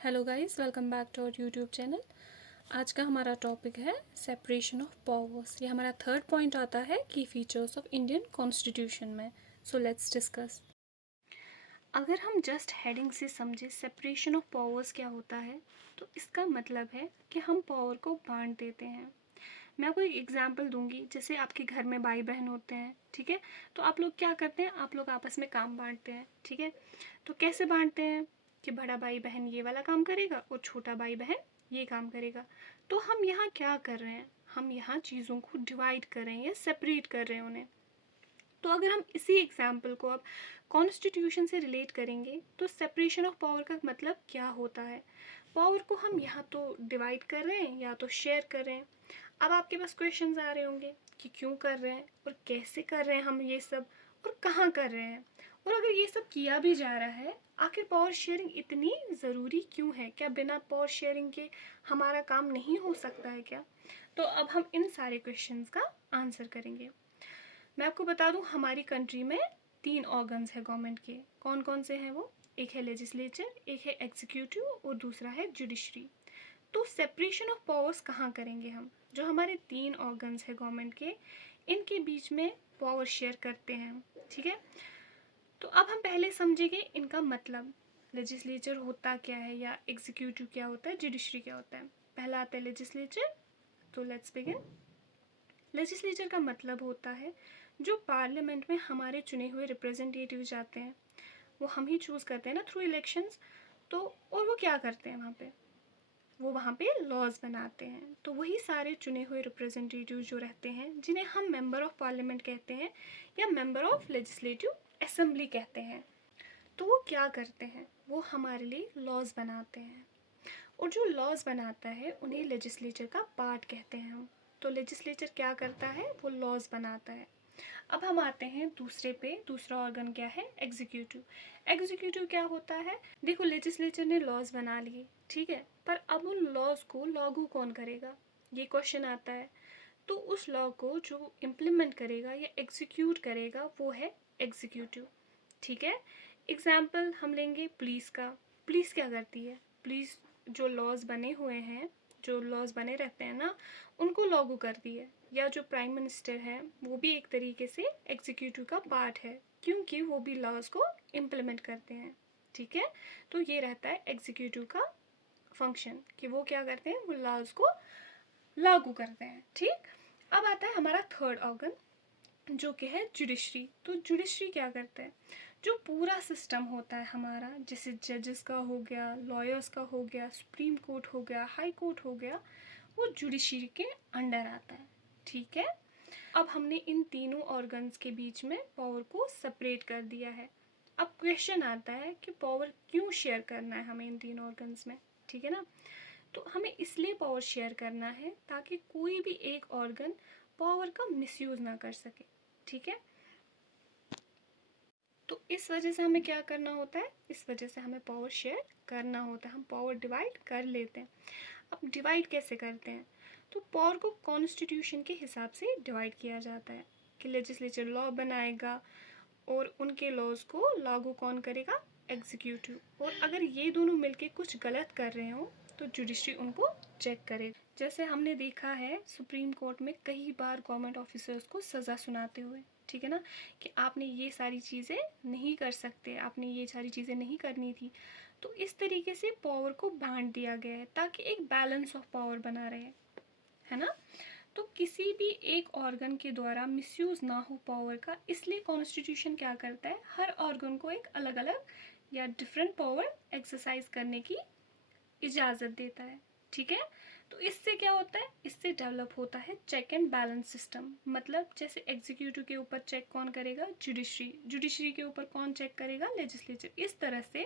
Hello guys, welcome back to our YouTube channel. आज का हमारा टॉपिक है सेपरेशन ऑफ पावर्स। ये हमारा थर्ड पॉइंट आता है की फीचर्स ऑफ इंडियन कॉन्स्टिट्यूशन में। So let's discuss. अगर हम जस्ट हेडिंग से समझे सेपरेशन ऑफ पावर्स क्या होता है, तो इसका मतलब है कि हम पावर को बांट देते हैं। मैं आपको एक एग्जांपल दूंगी। जैसे आपके घर में भाई बहन होते हैं, ठीक है, तो आप लोग क्या करते हैं, आप लोग आपस में काम बांटते हैं, ठीक है। तो कैसे बांटते हैं कि बड़ा भाई बहन ये वाला काम करेगा और छोटा भाई बहन ये काम करेगा। तो हम यहाँ क्या कर रहे हैं, हम यहाँ चीज़ों को डिवाइड कर रहे हैं या सेपरेट कर रहे हैं उन्हें। तो अगर हम इसी एग्जाम्पल को अब कॉन्स्टिट्यूशन से रिलेट करेंगे तो सेपरेशन ऑफ पावर का मतलब क्या होता है। पावर को हम यहाँ तो डिवाइड कर रहे हैं या तो शेयर कर रहे हैं। अब आपके पास क्वेश्चंस आ रहे होंगे कि क्यों कर रहे हैं और कैसे कर रहे हैं हम ये सब, और कहाँ कर रहे हैं, और अगर ये सब किया भी जा रहा है, आखिर पावर शेयरिंग इतनी ज़रूरी क्यों है। क्या बिना पावर शेयरिंग के हमारा काम नहीं हो सकता है क्या। तो अब हम इन सारे क्वेश्चंस का आंसर करेंगे। मैं आपको बता दूं, हमारी कंट्री में 3 ऑर्गन्स है गवर्नमेंट के। कौन कौन से हैं वो? एक है लेजिस्लेचर, एक है एग्जीक्यूटिव और दूसरा है जुडिशरी। तो सेपरेशन ऑफ पावर्स कहाँ करेंगे हम? जो हमारे 3 ऑर्गन्स है गवर्नमेंट के, इनके बीच में पावर शेयर करते हैं हम, ठीक है। तो अब हम पहले समझेंगे इनका मतलब। लेजिस्लेचर होता क्या है या एग्जीक्यूटिव क्या होता है, जुडिशरी क्या होता है। पहला आता है लेजिस्लेचर। तो लेट्स बिगिन। लेजिस्लेचर का मतलब होता है जो पार्लियामेंट में हमारे चुने हुए रिप्रेजेंटेटिव जाते हैं, वो हम ही चूज़ करते हैं ना थ्रू इलेक्शंस। तो और वो क्या करते हैं वहाँ पे, वो वहाँ पे लॉज बनाते हैं। तो वही सारे चुने हुए रिप्रेजेंटेटिव जो रहते हैं, जिन्हें हम मेंबर ऑफ पार्लियामेंट कहते हैं या मेंबर ऑफ लेजिस्लेटिव असेंबली कहते हैं, तो वो क्या करते हैं, वो हमारे लिए लॉज बनाते हैं। और जो लॉज बनाता है उन्हें लेजिस्लेचर का पार्ट कहते हैं हम। तो लेजिस्लेचर क्या करता है, वो लॉज बनाता है। अब हम आते हैं दूसरे पे। दूसरा ऑर्गन क्या है, एग्जीक्यूटिव। एग्जीक्यूटिव क्या होता है, देखो लेजिस्लेचर ने लॉज बना लिए, ठीक है, पर अब उन लॉज को लागू कौन करेगा, ये क्वेश्चन आता है। तो उस लॉ को जो इम्प्लीमेंट करेगा या एग्जीक्यूट करेगा वो है एग्जीक्यूटिव, ठीक है। एग्जाम्पल हम लेंगे पुलिस का। पुलिस क्या करती है, पुलिस जो लॉज बने हुए हैं, जो लॉज बने रहते हैं ना, उनको लागू करती है। या जो प्राइम मिनिस्टर है वो भी एक तरीके से एग्जीक्यूटिव का पार्ट है, क्योंकि वो भी लॉज को इम्प्लीमेंट करते हैं, ठीक है। तो ये रहता है एग्जीक्यूटिव का फंक्शन कि वो क्या करते हैं, वो लॉज को लागू करते हैं, ठीक। अब आता है हमारा थर्ड ऑर्गन जो कि है जुडिशरी। तो जुडिशरी क्या करता है, जो पूरा सिस्टम होता है हमारा, जैसे जजेस का हो गया, लॉयर्स का हो गया, सुप्रीम कोर्ट हो गया, हाई कोर्ट हो गया, वो जुडिशरी के अंडर आता है, ठीक है। अब हमने इन तीनों ऑर्गन्स के बीच में पावर को सेपरेट कर दिया है। अब क्वेश्चन आता है कि पावर क्यों शेयर करना है हमें इन तीनों ऑर्गन्स में, ठीक है ना। तो हमें इसलिए पावर शेयर करना है ताकि कोई भी एक ऑर्गन पावर का मिसयूज ना कर सके, ठीक है। तो इस वजह से हमें क्या करना होता है, इस वजह से हमें पावर शेयर करना होता है, हम पावर डिवाइड कर लेते हैं। अब डिवाइड कैसे करते हैं, तो पावर को कॉन्स्टिट्यूशन के हिसाब से डिवाइड किया जाता है कि लेजिस्लेचर लॉ बनाएगा और उनके लॉज को लागू कौन करेगा, एग्जीक्यूटिव। और अगर ये दोनों मिलके कुछ गलत कर रहे हो तो जुडिशरी उनको चेक करेगा। जैसे हमने देखा है सुप्रीम कोर्ट में कई बार गवर्नमेंट ऑफिसर्स को सज़ा सुनाते हुए, ठीक है ना, कि आपने ये सारी चीज़ें नहीं कर सकते, आपने ये सारी चीज़ें नहीं करनी थी। तो इस तरीके से पावर को बांट दिया गया है ताकि एक बैलेंस ऑफ पावर बना रहे, है ना। तो किसी भी एक ऑर्गन के द्वारा मिसयूज ना हो पावर का, इसलिए कॉन्स्टिट्यूशन क्या करता है, हर ऑर्गन को एक अलग अलग या डिफरेंट पावर एक्सरसाइज करने की इजाज़त देता है, ठीक है। तो इससे क्या होता है, इससे डेवलप होता है चेक एंड बैलेंस सिस्टम। मतलब जैसे एग्जीक्यूटिव के ऊपर चेक कौन करेगा, जुडिशरी, जुडिशरी के ऊपर कौन चेक करेगा, लेजिस्लेचर। इस तरह से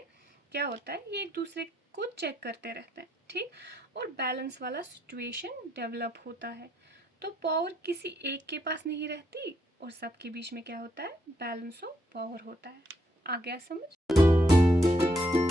क्या होता है, ये एक दूसरे को चेक करते रहते हैं, ठीक, और बैलेंस वाला सिचुएशन डेवलप होता है। तो पावर किसी एक के पास नहीं रहती और सबके बीच में क्या होता है, बैलेंस ऑफ पावर होता है। आ गया समझ।